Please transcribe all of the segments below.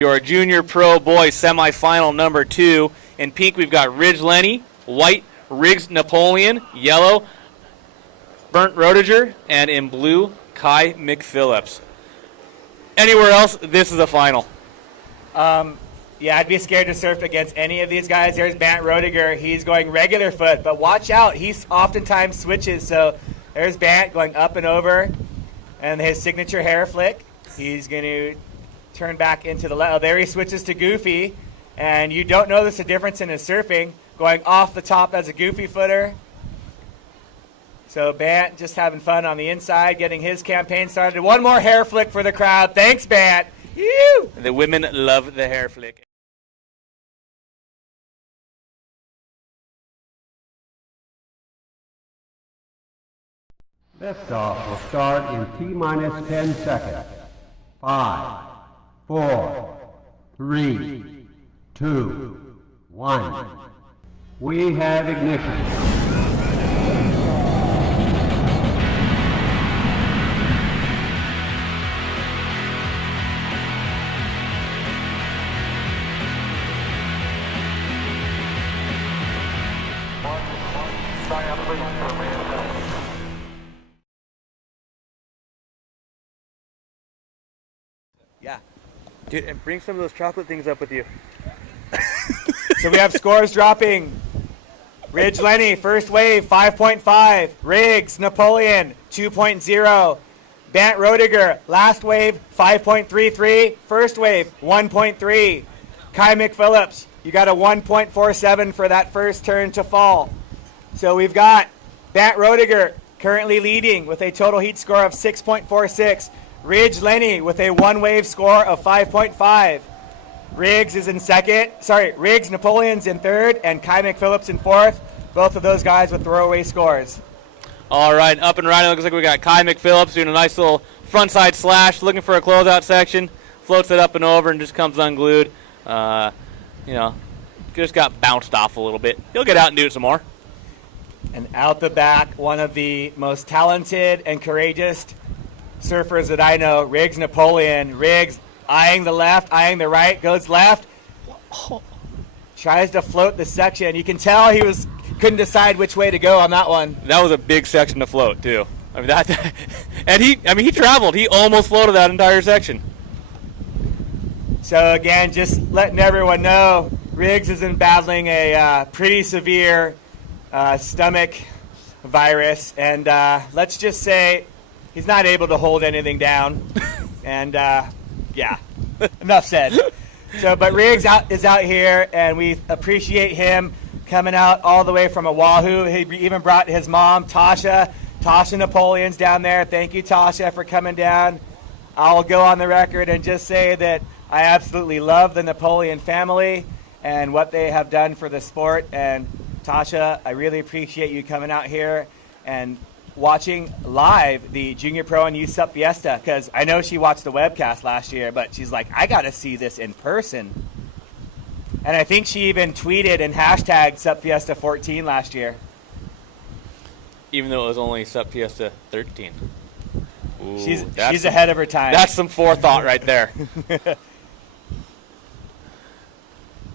Your junior pro boys semifinal number 2. In pink, we've got Ridge Lenny. White, Riggs Napoleon. Yellow, Bernd Roediger. And in blue, Kai McPhillips. Anywhere else, this is a final. Yeah, I'd be scared to surf against any of these guys. There's Bernd Roediger. He's going regular foot, but watch out. He oftentimes switches. So there's Bernd going up and over, and his signature hair flick. He's going to turn back into the left. Oh, there he switches to goofy, and you don't notice a difference in his surfing, going off the top as a goofy footer. So Bernd just having fun on the inside, getting his campaign started. One more hair flick for the crowd. Thanks, Bernd. Woo! The women love the hair flick. Liftoff will start in T-minus 10 seconds. 5, 4, 3, 2, 1. We have ignition. Yeah. Dude, and bring some of those chocolate things up with you. So we have scores dropping. Ridge Lenny, first wave, 5.5. Riggs Napoleon, 2.0. Bernd Roediger, last wave, 5.33. First wave, 1.3. Kai McPhillips, you got a 1.47 for that first turn to fall. So we've got Bernd Roediger currently leading with a total heat score of 6.46. Ridge Lenny with a one-wave score of 5.5. Riggs is in second. Riggs Napoleon's in third, and Kai McPhillips in fourth. Both of those guys with throwaway scores. All right, up and riding. Looks like we got Kai McPhillips doing a nice little frontside slash, looking for a closeout section. Floats it up and over and just comes unglued. Just got bounced off a little bit. He'll get out and do it some more. And out the back, one of the most talented and courageous surfers that I know, Riggs Napoleon. Riggs eyeing the left, eyeing the right, goes left, tries to float the section. You can tell he couldn't decide which way to go on that one. That was a big section to float too. He traveled. He almost floated that entire section. So again, just letting everyone know, Riggs has been battling a pretty severe stomach virus, and let's just say he's not able to hold anything down. And yeah, enough said. So, but Riggs is out here, and we appreciate him coming out all the way from Oahu. He even brought his mom, Tasha. Tasha Napoleon's down there. Thank you, Tasha, for coming down. I'll go on the record and just say that I absolutely love the Napoleon family and what they have done for the sport. And Tasha, I really appreciate you coming out here and watching live the Junior Pro and Youth Sup Fiesta, because I know she watched the webcast last year, but she's like, I got to see this in person. And I think she even tweeted and hashtagged Sup Fiesta 14 last year. Even though it was only Sup Fiesta 13. Ooh, she's ahead of her time. That's some forethought right there.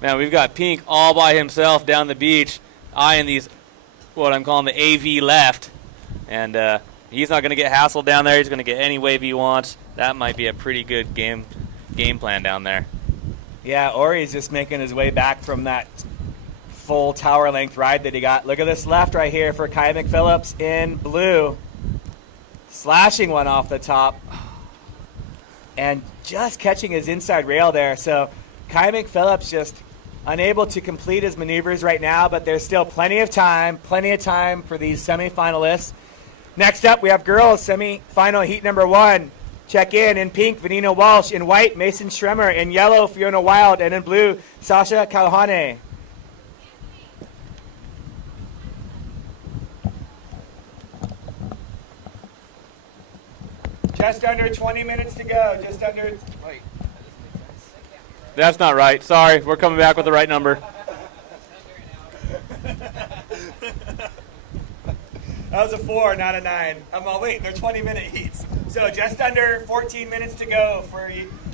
Man, we've got Pink all by himself down the beach, eyeing these, what I'm calling the AV left. And he's not going to get hassled down there. He's going to get any wave he wants. That might be a pretty good game plan down there. Yeah, or he's just making his way back from that full tower length ride that he got. Look at this left right here for Kai McPhillips in blue. Slashing one off the top. And just catching his inside rail there. So Kai McPhillips just unable to complete his maneuvers right now, but there's still plenty of time for these semifinalists. Next up, we have girls semifinal heat number 1. Check in pink, Vanina Walsh. In white, Mason Schremer. In yellow, Fiona Wild. And in blue, Sasha Kalhane. Just under 20 minutes to go. Just under. Wait. That's not right. Sorry, we're coming back with the right number. That was a 4, not a 9. Wait, they're 20-minute heats. So just under 14 minutes to go for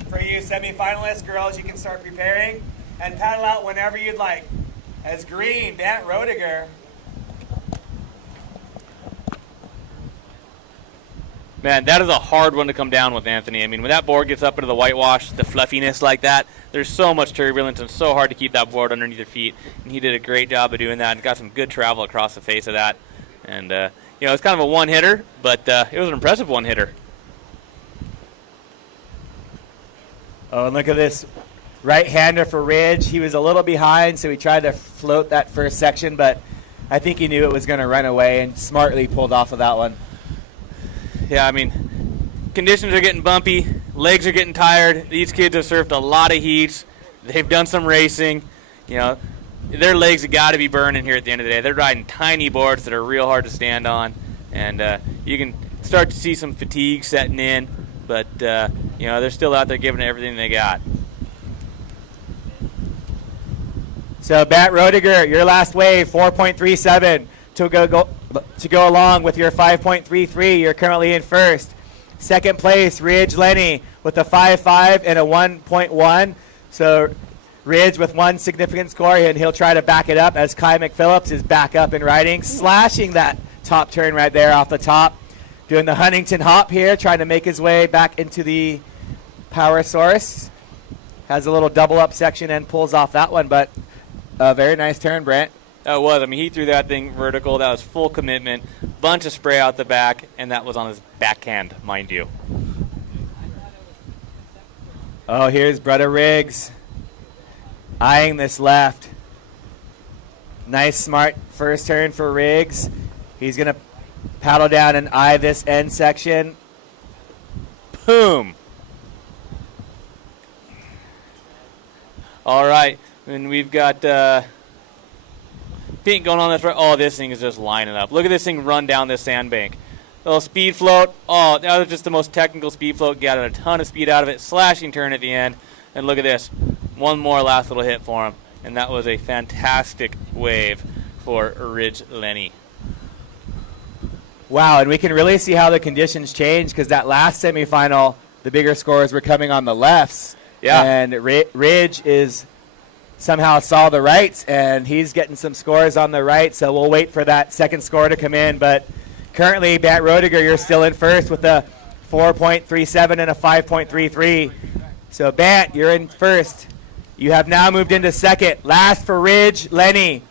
For you semifinalists, girls, you can start preparing and paddle out whenever you'd like. As green, Bant Rodiger. Man, that is a hard one to come down with, Anthony. I mean, when that board gets up into the whitewash, the fluffiness like that, there's so much turbulence and so hard to keep that board underneath your feet. And he did a great job of doing that and got some good travel across the face of that. And, it's kind of a one-hitter, but it was an impressive one-hitter. Oh, and look at this right-hander for Ridge. He was a little behind, so he tried to float that first section, but I think he knew it was going to run away and smartly pulled off of that one. Yeah, I mean, conditions are getting bumpy. Legs are getting tired. These kids have surfed a lot of heats. They've done some racing. Their legs have got to be burning here at the end of the day. They're riding tiny boards that are real hard to stand on, and you can start to see some fatigue setting in, but, they're still out there giving it everything they got. So, Bant Rodiger, your last wave, 4.37 to go along with your 5.33. You're currently in first. Second place, Ridge Lenny with a 5.5 and a 1.1. So Ridge with one significant score, and he'll try to back it up as Kai McPhillips is back up and riding, slashing that top turn right there off the top. Doing the Huntington hop here, trying to make his way back into the power source. Has a little double up section and pulls off that one, but a very nice turn, Brent. That was. I mean, he threw that thing vertical. That was full commitment. Bunch of spray out the back, and that was on his backhand, mind you. Oh, here's Brother Riggs eyeing this left. Nice, smart first turn for Riggs. He's going to paddle down and eye this end section. Boom. All right. And we've got Pink going on this right. Oh, this thing is just lining up. Look at this thing run down this sandbank. Little speed float. Oh, that was just the most technical speed float. Got a ton of speed out of it. Slashing turn at the end. And look at this. One more last little hit for him. And that was a fantastic wave for Ridge Lenny. Wow, and we can really see how the conditions change because that last semifinal, the bigger scores were coming on the lefts. Yeah. And Ridge is somehow saw the rights, and he's getting some scores on the right, so we'll wait for that second score to come in. But currently, Bant Rodiger, you're still in first with a 4.37 and a 5.33. So, Bant, you're in first. You have now moved into second. Last for Ridge Lenny.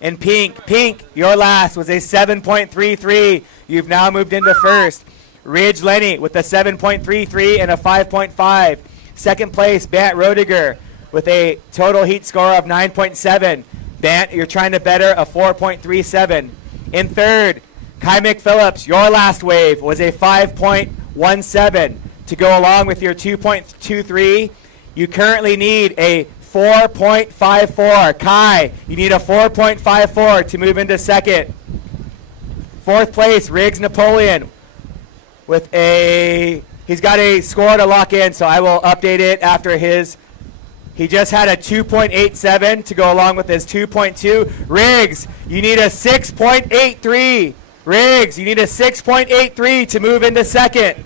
In pink, your last was a 7.33. You've now moved into first. Ridge Lenny with a 7.33 and a 5.5. Second place, Bant Rodiger with a total heat score of 9.7. Bant, you're trying to better a 4.37. In third, Kai McPhillips, your last wave was a 5.17 to go along with your 2.23. You currently need a 4.54. Kai, you need a 4.54 to move into second. Fourth place, Riggs Napoleon with he's got a score to lock in, so I will update it after he just had a 2.87 to go along with his 2.2. Riggs, you need a 6.83. Riggs, you need a 6.83 to move into second.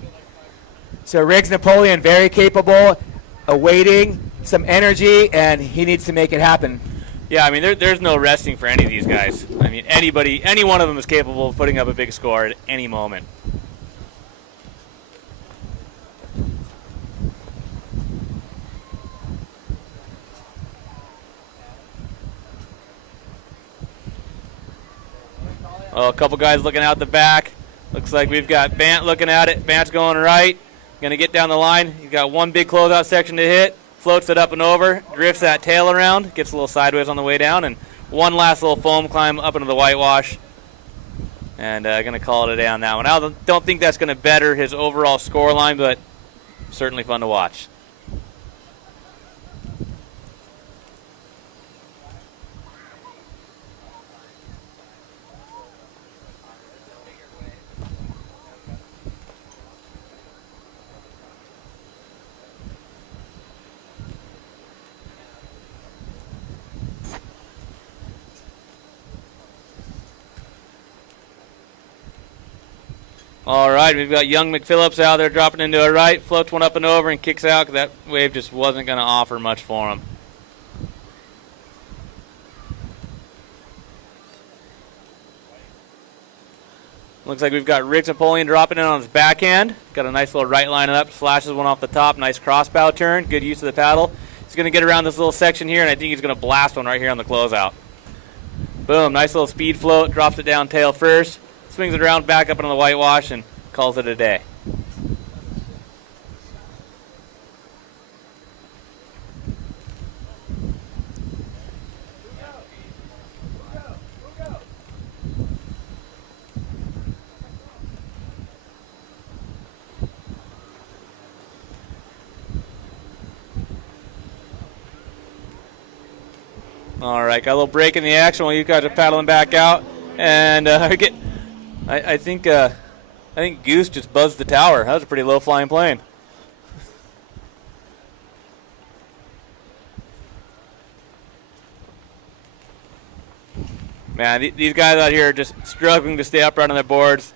So Riggs Napoleon, very capable, awaiting some energy, and he needs to make it happen. Yeah, I mean, there's no resting for any of these guys. I mean, any one of them is capable of putting up a big score at any moment. Oh, a couple guys looking out the back. Looks like we've got Bant looking at it. Bant's going right. Going to get down the line. He's got one big closeout section to hit. Floats it up and over. Drifts that tail around. Gets a little sideways on the way down. And one last little foam climb up into the whitewash. And going to call it a day on that one. I don't think that's going to better his overall score line, but certainly fun to watch. All right, we've got young McPhillips out there dropping into a right, floats one up and over and kicks out because that wave just wasn't going to offer much for him. Looks like we've got Riggs Napoleon dropping in on his backhand. Got a nice little right line up, slashes one off the top, nice crossbow turn, good use of the paddle. He's going to get around this little section here, and I think he's going to blast one right here on the closeout. Boom, nice little speed float, drops it down tail first, swings it around back up into the whitewash, and calls it a day. All right, got a little break in the action while you guys are paddling back out, and I think Goose just buzzed the tower. That was a pretty low flying plane. Man, these guys out here are just struggling to stay upright on their boards.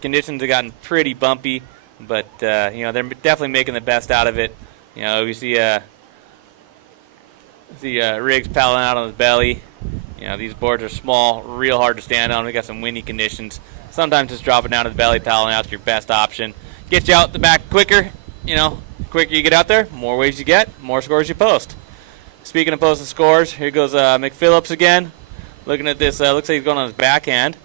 Conditions have gotten pretty bumpy, but you know, they're definitely making the best out of it. You know, we see Riggs paddling out on his belly. You know, these boards are small, real hard to stand on. We got some windy conditions. Sometimes just dropping down to the belly, paddling out is your best option. Gets you out the back quicker. You know, the quicker you get out there, more waves you get, more scores you post. Speaking of posting scores, here goes McPhillips again. Looking at this, looks like he's going on his backhand.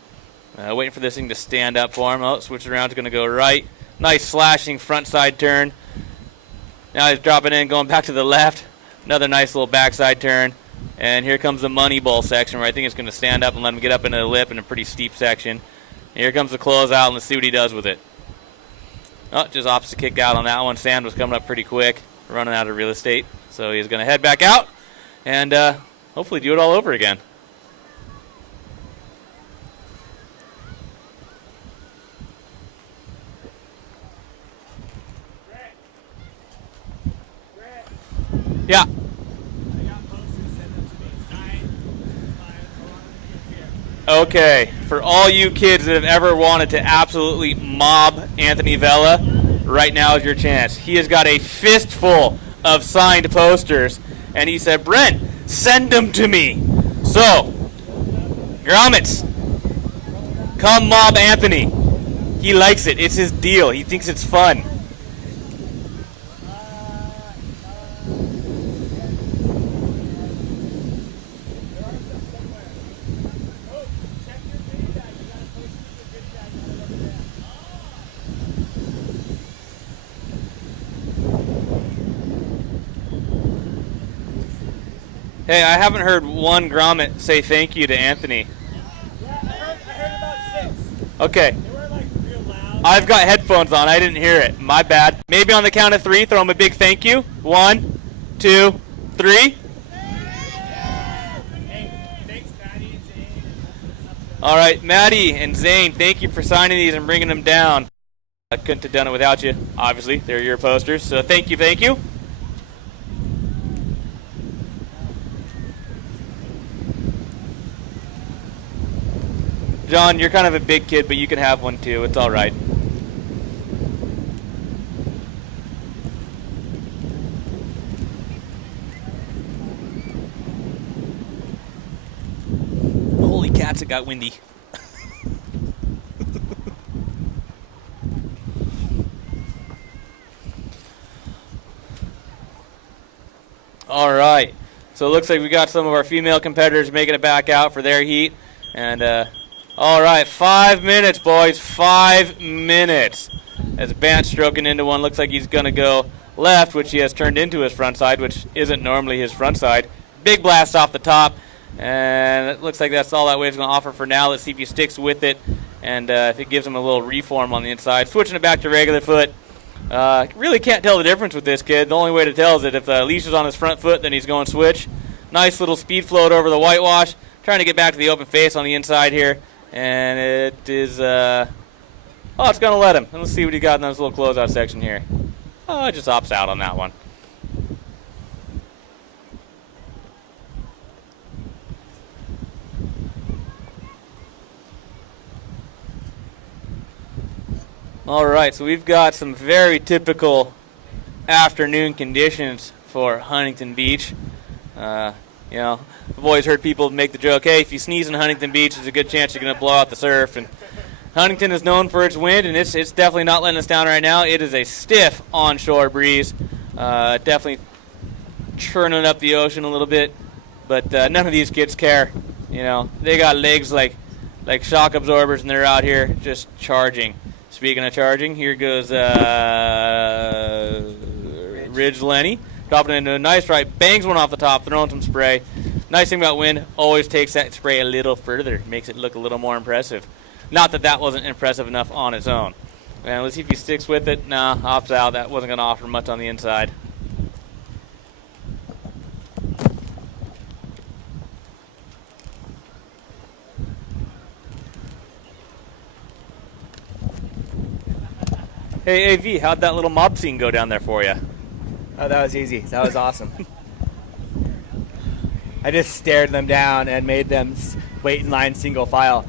Waiting for this thing to stand up for him. Oh, switch around, it's going to go right. Nice slashing front side turn. Now he's dropping in, going back to the left. Another nice little backside turn. And here comes the money bowl section where I think it's going to stand up and let him get up into the lip in a pretty steep section. And here comes the closeout, and let's see what he does with it. Oh, just opposite kick out on that one. Sand was coming up pretty quick, running out of real estate. So he's going to head back out and hopefully do it all over again. Yeah. Okay, for all you kids that have ever wanted to absolutely mob Anthony Vella, right now is your chance. He has got a fistful of signed posters, and he said, Brent, send them to me. So, grommets, come mob Anthony. He likes it. It's his deal. He thinks it's fun. Hey, I haven't heard one grommet say thank you to Anthony. Yeah, I heard about 6. Okay. They were like real loud. I've got headphones on. I didn't hear it. My bad. Maybe on the count of 3, throw him a big thank you. 1, 2, 3. Hey, thanks, Maddie and Zane. All right, Maddie and Zane, thank you for signing these and bringing them down. I couldn't have done it without you, obviously. They're your posters, so thank you, thank you. John, you're kind of a big kid, but you can have one too. It's all right. Holy cats, it got windy. All right. So it looks like we got some of our female competitors making it back out for their heat. And, all right, 5 minutes, boys. 5 minutes. As Bant stroking into one, looks like he's going to go left, which he has turned into his front side, which isn't normally his front side. Big blast off the top, and it looks like that's all that wave's going to offer for now. Let's see if he sticks with it, and if it gives him a little reform on the inside. Switching it back to regular foot. Really can't tell the difference with this kid. The only way to tell is that if the leash is on his front foot, then he's going switch. Nice little speed float over the whitewash. Trying to get back to the open face on the inside here. And it is, oh, it's going to let him. And let's see what he got in this little closeout section here. Oh, it just opts out on that one. All right, so we've got some very typical afternoon conditions for Huntington Beach. You know, I've always heard people make the joke, hey, if you sneeze in Huntington Beach, there's a good chance you're going to blow out the surf. And Huntington is known for its wind, and it's definitely not letting us down right now. It is a stiff onshore breeze, definitely churning up the ocean a little bit. But none of these kids care. You know, they got legs like shock absorbers, and they're out here just charging. Speaking of charging, here goes Ridge Lenny. Dropping it into a nice right, bangs one off the top, throwing some spray. Nice thing about wind, always takes that spray a little further, makes it look a little more impressive. Not that that wasn't impressive enough on its own. And let's see if he sticks with it. Nah, opts out. That wasn't going to offer much on the inside. Hey, AV, how'd that little mob scene go down there for you? Oh, that was easy. That was awesome. I just stared them down and made them wait in line single file.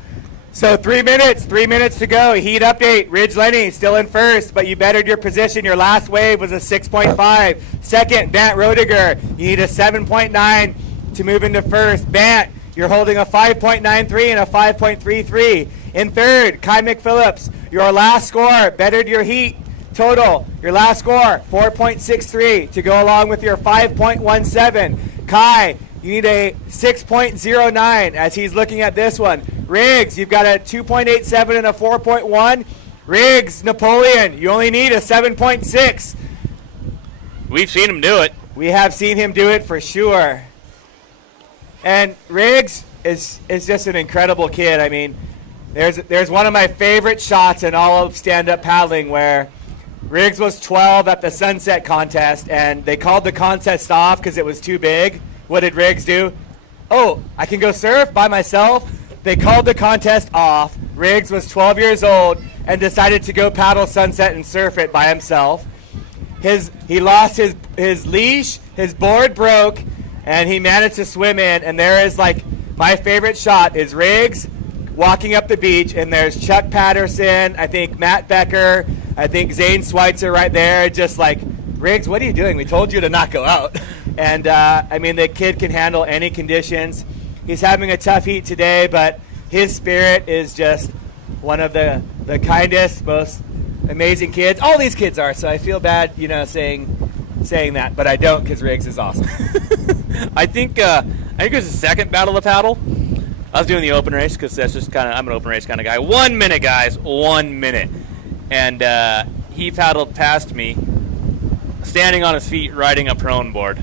So 3 minutes to go. Heat update. Ridge Lenny still in first, but you bettered your position. Your last wave was a 6.5. Second, Bant Rodiger. You need a 7.9 to move into first. Bant, you're holding a 5.93 and a 5.33. In third, Kai McPhillips. Your last score bettered your heat total. Your last score, 4.63 to go along with your 5.17. Kai, you need a 6.09 as he's looking at this one. Riggs, you've got a 2.87 and a 4.1. Riggs, Napoleon, you only need a 7.6. We've seen him do it. We have seen him do it for sure. And Riggs is just an incredible kid. I mean, there's one of my favorite shots in all of stand-up paddling where Riggs was 12 at the Sunset contest, and they called the contest off because it was too big. What did Riggs do? Oh, I can go surf by myself? They called the contest off. Riggs was 12 years old and decided to go paddle Sunset and surf it by himself. He lost his leash, his board broke, and he managed to swim in. And there is, like, my favorite shot is Riggs walking up the beach, and there's Chuck Patterson, I think Matt Becker, I think Zane Schweitzer right there, just like, Riggs, what are you doing? We told you to not go out. And, I mean, the kid can handle any conditions. He's having a tough heat today, but his spirit is just one of the kindest, most amazing kids. All these kids are, so I feel bad, you know, saying that, but I don't because Riggs is awesome. I think it was the second Battle of the Paddle. I was doing the open race because that's just kind of, I'm an open race kind of guy. 1 minute, guys, 1 minute. And he paddled past me, standing on his feet, riding a prone board.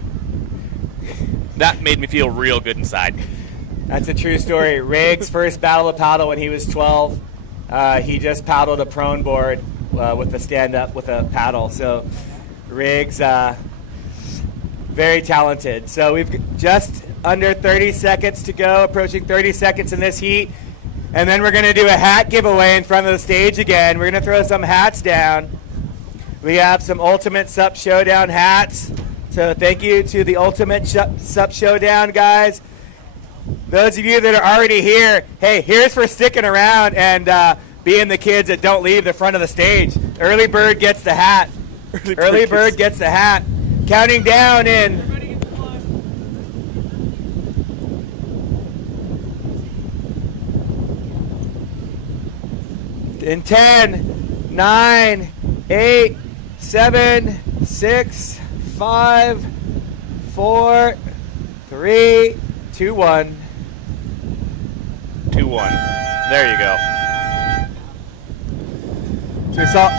That made me feel real good inside. That's a true story. Riggs' first Battle of Paddle when he was 12, he just paddled a prone board with a stand-up with a paddle. So Riggs, very talented. So we've just under 30 seconds to go, approaching 30 seconds in this heat. And then we're going to do a hat giveaway in front of the stage again. We're going to throw some hats down. We have some Ultimate Sup Showdown hats. So thank you to the Ultimate Sup Showdown guys. Those of you that are already here, hey, here's for sticking around and being the kids that don't leave the front of the stage. Early bird gets the hat. Early bird gets the hat. Counting down in 10, 9, 8, 7, 6, 5, 4, 3, 2, 1. 2-1. There you go. So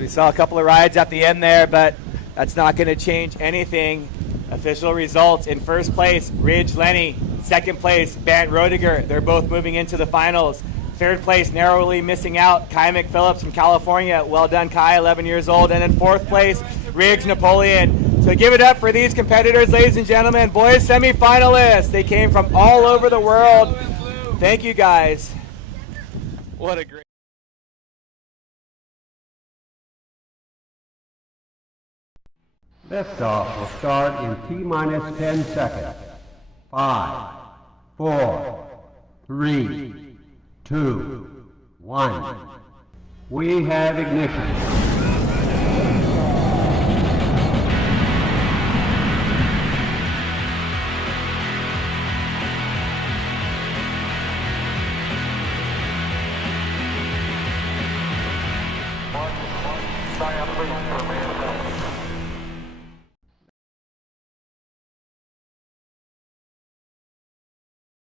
we saw a couple of rides at the end there, but that's not going to change anything. Official results: in first place, Ridge Lenny. Second place, Bant Rodiger. They're both moving into the finals. Third place, narrowly missing out, Kai McPhillips from California. Well done, Kai, 11 years old. And in fourth place, Riggs Napoleon. So give it up for these competitors, ladies and gentlemen. Boys semifinalists. They came from all over the world. Thank you, guys. What a great... Liftoff will start in T-minus 10 seconds. 5, 4, 3, 2, 1. We have ignition. Sign up, please, for